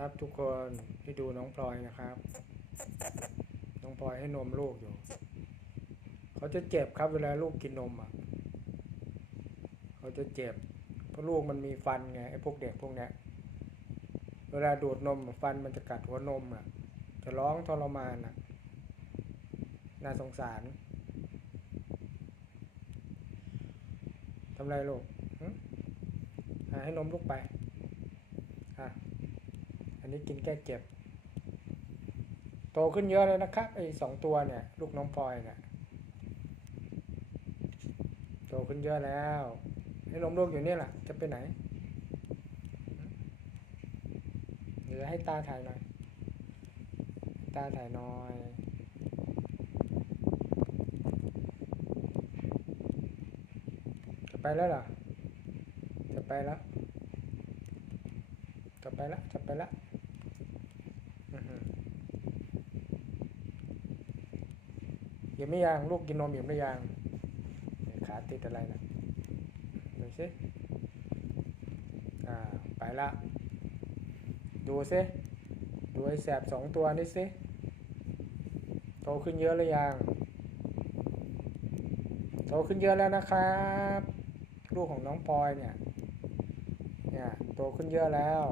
ครับทุกคนที่ดูน้องพลอยนะครับ น้องพลอยให้นมลูกอยู่ เขาจะเจ็บครับเวลาลูกกินนมอะ เขาจะเจ็บ เพราะลูกมันมีฟันไงไอ้พวกเด็กพวกเนี้ย เวลาดูดนมฟันมันจะกัดหัวนมอะ จะร้องทรมานอะ น่าสงสาร ทำไรลูกหึอะให้นมลูกไป อะ อันนี้กินแก้เจ็บ โตขึ้นเยอะเลยนะครับไอ้สองตัวเนี่ย ลูกน้องพลอยเนี่ยโตขึ้นเยอะแล้วให้นมลูกอยู่นี่แหละจะไปไหนเดี๋ยวให้ตาถ่ายหน่อย ตาถ่ายหน่อยจะไปแล้วเหรอจะไปแล้วจะไปแล้วจะไปแล้ว อื้อหือยังไม่ยังลูกกินนมยังไม่ยังขาติดอะไรนะดูสิอ่าไปละดูสิดูไอ้แสบสองตัวนี่สิโตขึ้นเยอะหรือยัง โตขึ้นเยอะแล้วนะครับ ลูกของน้องปอยเนี่ยเนี่ยโตขึ้นเยอะแล้ว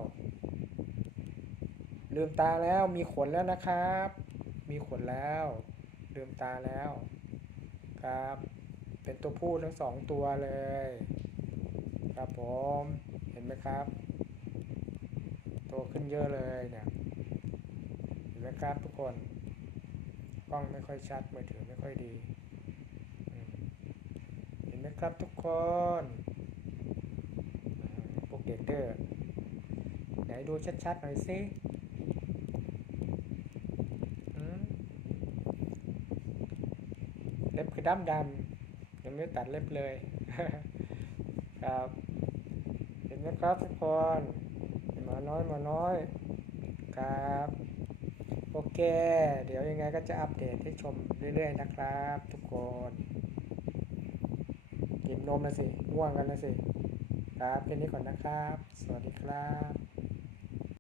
ลืมตาแล้วมีขนแล้วนะครับ มีขนแล้ว ลืมตาแล้ว ครับ เป็นตัวผู้ทั้งสองตัวเลย ครับผมเห็นไหมครับโตขึ้นเยอะเลยเนี่ยเห็นไหมครับทุกคนกล้องไม่ค่อยชัดมือถือไม่ค่อยดี เห็นไหมครับทุกคนอ่าพวกเด็กเด้อไหนดูชัดๆหน่อยสิอืมเล็บ คือดำดำยังไม่ตัดเล็บเลยครับเห็นไหมครับทุกคนหมาน้อยหมาน้อยครับโอเค เดี๋ยวยังไงก็จะอัปเดตให้ชมเรื่อย ๆ นะครับ ทุกคนกินนมนะสิง่วงกันนะสิ ครับแค่นี้ก่อนนะครับ สวัสดีครับ